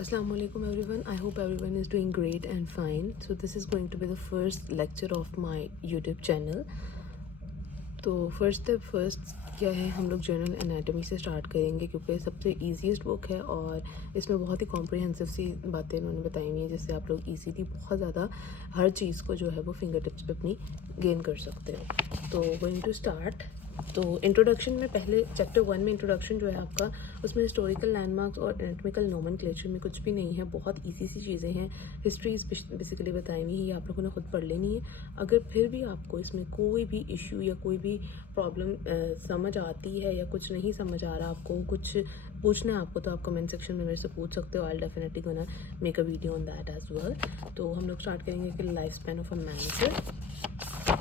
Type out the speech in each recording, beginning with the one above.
Assalamu alaikum everyone. I hope everyone is doing great and fine. So this is going to be the first lecture of my YouTube channel. तो first क्या है, हम लोग general anatomy से start करेंगे क्योंकि सबसे easiest book है और इसमें बहुत ही कॉम्प्रिहेंसिव सी बातें उन्होंने बताई हुई हैं जिससे आप लोग इजीली बहुत ज़्यादा हर चीज़ को जो है वो फिंगर टिप्स पे अपनी गेन कर सकते हो। तो गोइंग टू स्टार्ट। तो इंट्रोडक्शन में पहले चैप्टर 1 में इंट्रोडक्शन जो है आपका, उसमें हिस्टोरिकल लैंडमार्क्स और एनाटॉमिकल नोमेनक्लेचर में कुछ भी नहीं है, बहुत इजी सी चीज़ें हैं। हिस्ट्री बेसिकली बताई हुई है, ये आप लोगों ने खुद पढ़ लेनी है। अगर फिर भी आपको इसमें कोई भी इशू या कोई भी प्रॉब्लम समझ आती है या कुछ नहीं समझ आ रहा, आपको कुछ पूछना है आपको, तो आप कमेंट सेक्शन में मेरे से पूछ सकते हो। I will definitely gonna make a video on that as well. तो हम लोग स्टार्ट करेंगे कि life span of a man से।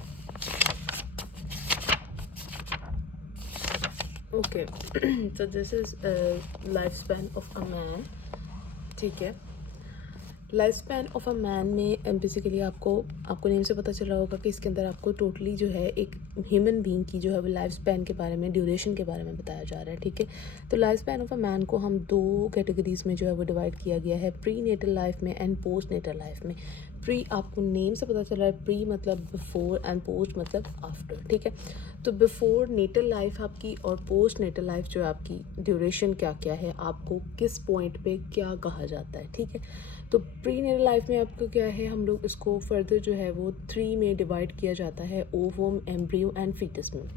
Okay, so this is life span of a man. ठीक है, life span of a man में basically आपको नेम से पता चल रहा होगा कि इसके अंदर आपको टोटली जो है एक ह्यूमन बीइंग की जो है वो लाइफ स्पैन के बारे में, ड्यूरेशन के बारे में बताया जा रहा है। ठीक है, तो life span of a man को हम दो कैटेगरीज में जो है वो डिवाइड किया गया है, प्री नेटल लाइफ में एंड पोस्ट नेटल लाइफ में। प्री आपको नेम से पता चल रहा है, प्री मतलब बिफोर एंड पोस्ट मतलब आफ्टर। ठीक है, तो बिफोर नेटल लाइफ आपकी और पोस्ट नेटल लाइफ जो है आपकी ड्यूरेशन क्या क्या है, आपको किस पॉइंट पे क्या कहा जाता है। ठीक है, तो प्री नेटल लाइफ में आपको क्या है, हम लोग इसको फर्दर जो है वो 3 में डिवाइड किया जाता है, ओवम, एम्ब्रियो एंड फीटस में।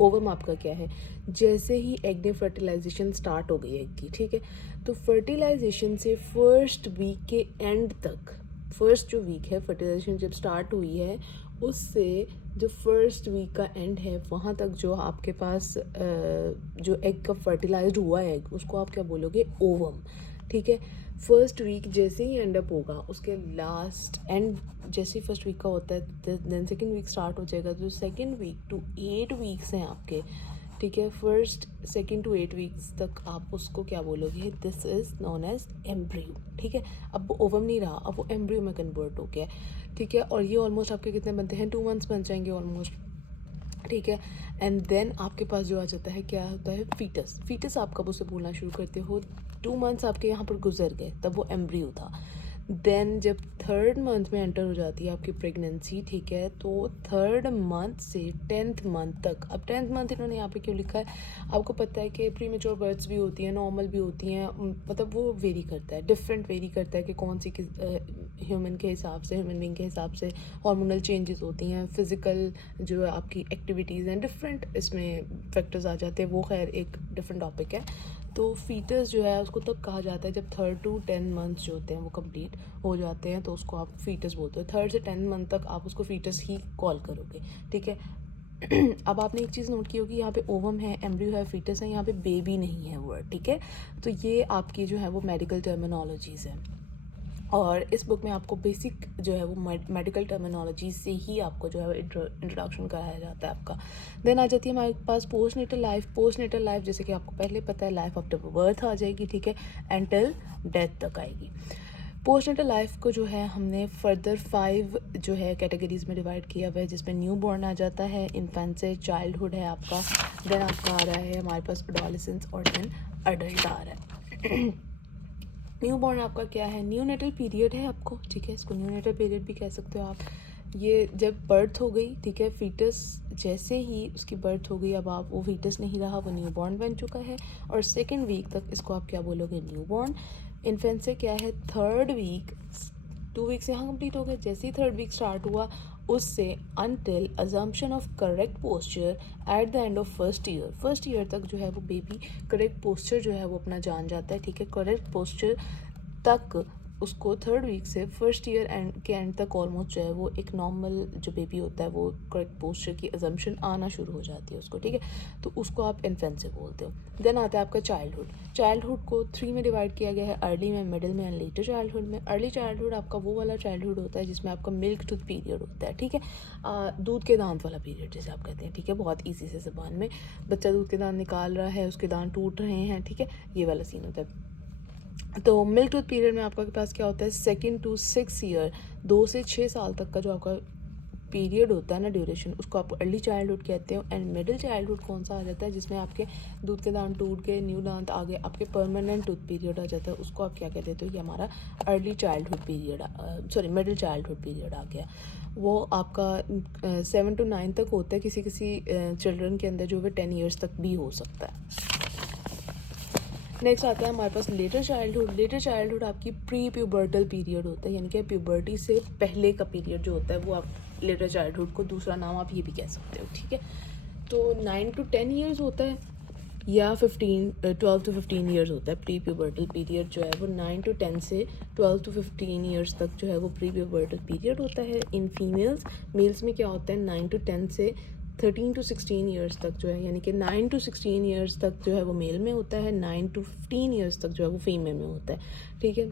ओवम आपका क्या है, जैसे ही एग ने फर्टिलाइजेशन स्टार्ट हो गई एग की। ठीक है, तो फर्टिलाइजेशन से फर्स्ट वीक के एंड तक, फर्स्ट जो वीक है फर्टिलाइजेशन जब स्टार्ट हुई है उससे जो फर्स्ट वीक का एंड है वहाँ तक जो आपके पास जो एग का फर्टिलाइज्ड हुआ है एग, उसको आप क्या बोलोगे, ओवम। ठीक है, फर्स्ट वीक जैसे ही एंड अप होगा उसके लास्ट एंड, जैसे ही फर्स्ट वीक का होता है देन सेकेंड वीक स्टार्ट हो जाएगा, तो सेकेंड वीक टू 8 वीक्स हैं आपके। ठीक है, फर्स्ट सेकेंड टू 8 वीक्स तक आप उसको क्या बोलोगे, this is known as embryo. ठीक है, अब वो ओवम नहीं रहा, अब वो एम्ब्रियो में कन्वर्ट हो गया। ठीक है, और ये ऑलमोस्ट आपके कितने बनते हैं, 2 मंथ्स बन जाएंगे ऑलमोस्ट। ठीक है, एंड देन आपके पास जो आ जाता है, क्या होता है, फीटस। फीटस आप कब उसे बोलना शुरू करते हो, 2 मंथ्स आपके यहाँ पर गुजर गए तब वो एम्ब्रियो था। देन जब थर्ड मंथ में एंटर हो जाती है आपकी प्रेगनेंसी, ठीक है, तो थर्ड मंथ से 10th मंथ तक। अब 10th मंथ इन्होंने यहाँ पे क्यों लिखा है, आपको पता है कि प्री मेच्योर बर्थ्स भी होती हैं, नॉर्मल भी होती हैं, मतलब वो वेरी करता है, डिफरेंट वेरी करता है कि कौन सी ह्यूमन के हिसाब से, ह्यूमन बीइंग के हिसाब से हार्मोनल चेंजेस होती हैं, फिज़िकल जो है आपकी एक्टिविटीज़ हैं, डिफरेंट इसमें फैक्टर्स आ जाते हैं, वो खैर एक डिफरेंट टॉपिक है। तो फीटस जो है उसको तब कहा जाता है जब 3rd to 10 मंथ्स जो होते हैं वो कंप्लीट हो जाते हैं, तो उसको आप फीटस बोलते हो। 3rd से 10 मंथ तक आप उसको फीटस ही कॉल करोगे। ठीक है, अब आपने एक चीज़ नोट की होगी, यहाँ पे ओवम है, एम्ब्रियो है, फीटस है, यहाँ पे बेबी नहीं है वर्ड। ठीक है, तो ये आपकी जो है वो मेडिकल टर्मिनोलॉजीज़ हैं, और इस बुक में आपको बेसिक जो है वो मेडिकल टर्मिनोलॉजी से ही आपको जो है इंट्रोडक्शन कराया जाता है आपका। देन आ जाती है हमारे पास postnatal life. Postnatal life जैसे कि आपको पहले पता है, लाइफ आफ्टर बर्थ आ जाएगी। ठीक है, एंड टिल डेथ तक आएगी। पोस्ट नेटल लाइफ को जो है हमने फर्दर 5 जो है कैटेगरीज में डिवाइड किया हुआ है, जिसमें न्यू बॉर्न आ जाता है, इन्फेंसी, चाइल्डहुड है आपका, देन आपका आ रहा है हमारे पास एडोलेसेंस, और देन अडल्ट आ रहा है। न्यू बॉर्न आपका क्या है, न्यू नेटल पीरियड है आपको। ठीक है, इसको न्यू नेटल पीरियड भी कह सकते हो आप। ये जब बर्थ हो गई, ठीक है, फीटस जैसे ही उसकी बर्थ हो गई, अब आप वो फीटस नहीं रहा, वो न्यू बॉर्न बन चुका है, और सेकेंड वीक तक इसको आप क्या बोलोगे, न्यू बॉर्न। इन्फेंसी क्या है, 3rd वीक, 2 वीक्स यहाँ कंप्लीट हो गए, जैसे ही 3rd वीक स्टार्ट हुआ उससे until assumption of correct posture at the end of first year तक जो है वो बेबी करेक्ट पोस्चर जो है वो अपना जान जाता है। ठीक है, करेक्ट पोस्चर तक उसको 3rd वीक से फर्स्ट ईयर एंड के एंड तक ऑलमोस्ट जो है वो एक नॉर्मल जो बेबी होता है वो करेक्ट पोस्चर की अजम्पशन आना शुरू हो जाती है उसको। ठीक है, तो उसको आप इन्फेंसी बोलते हो। देन आता है आपका चाइल्डहुड को 3 में डिवाइड किया गया है, अर्ली में, मिडिल में एंड लेटर चाइल्डहुड में। अर्ली चाइल्डहुड आपका वो वाला चाइल्डहुड होता है जिसमें आपका मिल्क टूथ पीरियड होता है। ठीक है, दूध के दांत वाला पीरियड जिसे आप कहते हैं। ठीक है, बहुत ईजी से ज़बान में, बच्चा दूध के दांत निकाल रहा है, उसके दांत टूट रहे हैं। ठीक है, ये वाला सीन होता है। तो मिल्क टूथ पीरियड में आपका के पास क्या होता है, 2 to 6 ईयर, 2 से 6 साल तक का जो आपका पीरियड होता है ना, ड्यूरेशन, उसको आप अर्ली चाइल्डहुड कहते हो। एंड मिडिल चाइल्डहुड कौन सा आ जाता है, जिसमें आपके दूध के दांत टूट गए, न्यू दांत आ गए, आपके परमानेंट टूथ पीरियड आ जाता है, उसको आप क्या कह देते हो, ये हमारा early childhood period, sorry middle childhood period आ गया। वो आपका 7 to 9 तक होता है, किसी किसी चिल्ड्रन के अंदर जो है 10 ईयर्स तक भी हो सकता है। नेक्स्ट आता है हमारे पास लेटर चाइल्डहुड। लेटर चाइल्डहुड आपकी प्री प्यूबर्टल पीरियड होता है, यानी कि प्यूबर्टी से पहले का पीरियड जो होता है वो आप लेटर चाइल्डहुड को दूसरा नाम आप ये भी कह सकते हो, ठीक है। तो 9 to 10 ईयर्स होता है या 12 to 15 ईयर्स होता है प्री प्यूबर्टल पीरियड जो है वो। 9 to 10 से 12 to 15 ईयर्स तक जो है वो प्री प्यूबर्टल पीरियड होता है इन फीमेल्स। मेल्स में क्या होता है 9 to 10 से 13 to 16 ईयर्स तक जो है, यानी कि 9 to 16 ईयर्स तक जो है वो मेल में होता है, 9 to 15 ईयर्स तक जो है वो फीमेल में होता है, ठीक है।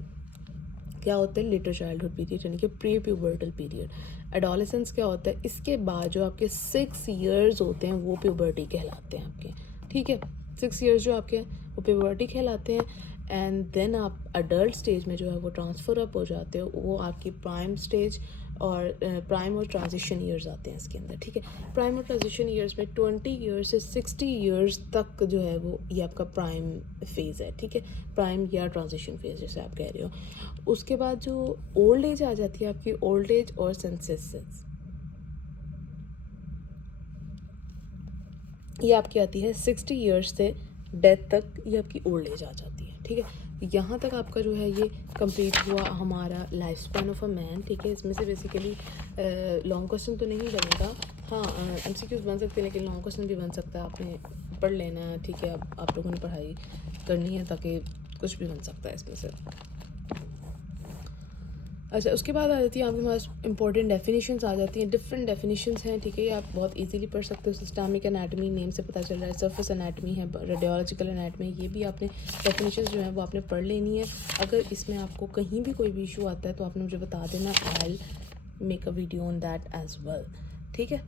क्या होता है लेटर चाइल्डहुड पीरियड, यानी कि प्री प्यूबर्टल पीरियड। एडोलेसेंस क्या होता है, इसके बाद जो आपके 6 ईयर्स होते हैं वो प्यूबर्टी कहलाते हैं आपके, ठीक है। 6 ईयर्स जो आपके वो प्यूबर्टी कहलाते हैं। एंड देन आप अडल्ट स्टेज में जो है वो ट्रांसफ़र अप हो जाते हो, वो आपकी प्राइम स्टेज और प्राइम और ट्रांजिशन ईयर्स आते हैं इसके अंदर, ठीक है। प्राइम और ट्रांजिशन ईयर्स में 20 ईयर्स से 60 ईयर्स तक जो है वो ये आपका प्राइम फेज़ है, ठीक है, प्राइम या ट्रांजिशन फेज़ जैसे आप कह रहे हो। उसके बाद जो ओल्ड एज आ जाती है आपकी, ओल्ड एज और सेंसेस, ये आपकी आती है 60 ईयर्स से डेथ तक, ये आपकी ओल्ड एज आ जाती है, ठीक है। यहाँ तक आपका जो है ये कंप्लीट हुआ हमारा life span of a man, ठीक है। इसमें से बेसिकली लॉन्ग क्वेश्चन तो नहीं बनेगा, हाँ MCQs बन सकते हैं, लेकिन लॉन्ग क्वेश्चन भी बन सकता है, आपने पढ़ लेना है, ठीक है। आप लोगों ने पढ़ाई करनी है ताकि कुछ भी बन सकता है इसमें से। अच्छा, उसके बाद आ जाती है आपके पास इंपॉर्टेंट डेफिनेशंस आ जाती हैं, डिफरेंट डेफिनेशंस हैं, ठीक है। ये आप बहुत इजीली पढ़ सकते हो। सिस्टमिक एनाटमी नेम से पता चल रहा है, सरफेस एनाटमी है, रेडियोलॉजिकल एनाटमी, ये भी आपने डेफिनेशंस जो है वो आपने पढ़ लेनी है। अगर इसमें आपको कहीं भी कोई भी इशू आता है तो आपने मुझे बता देना, I will make a video on that as well, ठीक है।